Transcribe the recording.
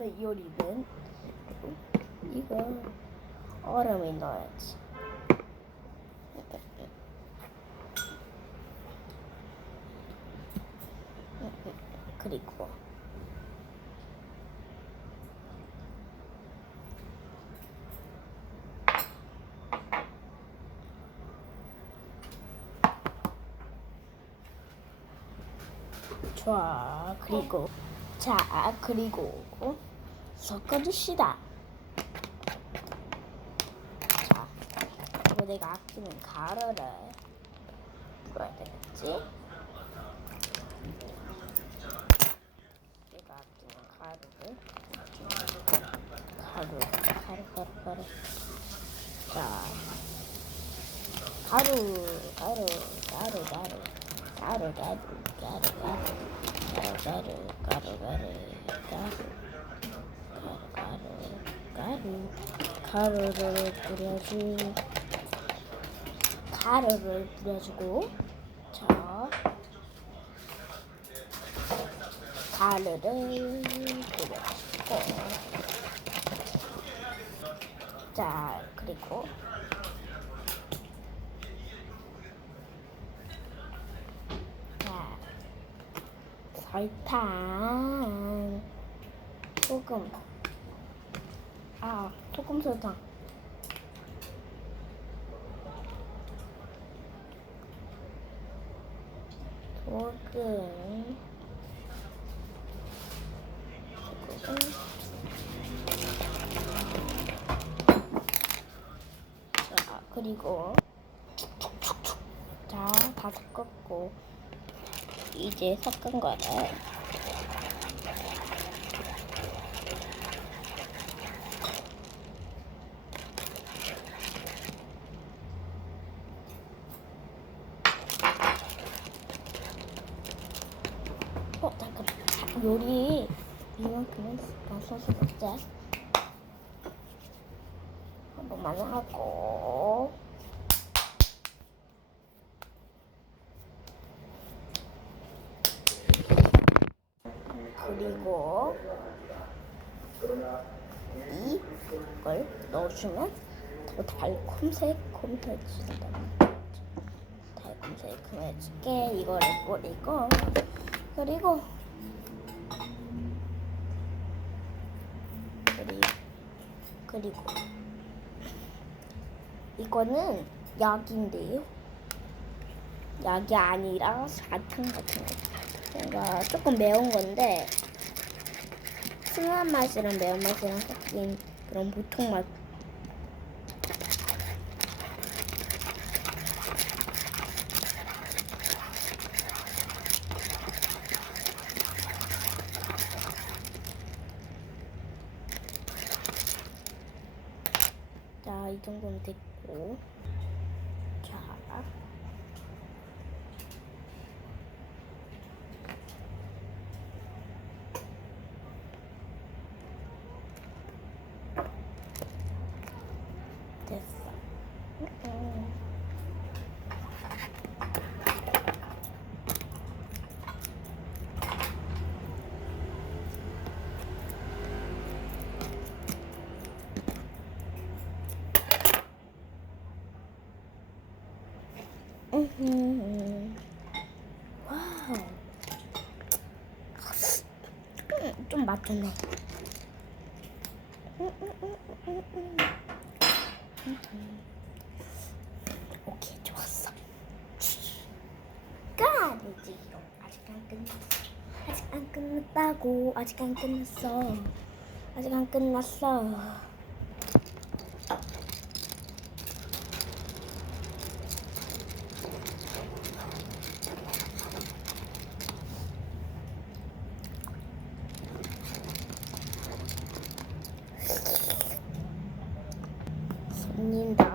다음에 요리는 이거 얼음을 넣어야지. 그리고 좋아 그리고 자 그리고 섞어줍시다. 자 그리고 내가 아끼는 가루를 풀어야 되겠지? 내가 아끼는 가루를 가루 가루 가루 가루. 자 가루 가루 가루 가루. 가루 가루 가루 가루. 가루 가루 가루 가루 가루 가루 가루를 뿌려주 가루를 뿌려주고 자 가루를 뿌려주고. 자 그리고 자 설탕 소금 아 소금 설탕. 소금 소금. 자 그리고 자 다 섞었고 이제 섞은 거를 어 잠깐. 요리 이만큼은 소스 넣자. 한 번만 하고. 그리고 이걸 넣어주면 더 달콤새콤해진다. 달콤새콤해지게 이거를 뿌리고 그리고 그리 그리고 이거는 약인데요. 약이 아니라 사탕 같은 거. 뭔가 조금 매운 건데 순한 맛이랑 매운 맛이랑 섞인 그런 보통 맛. 자, 이 정도는 됐고. 자. 됐어. 음. 음. 와우. 음, 좀 음. 오케이 좋았어. 까르지 아직 안 끝났어. 아직 안 끝났다고. 아직 안 끝났어. 아직 안 끝났어. 你的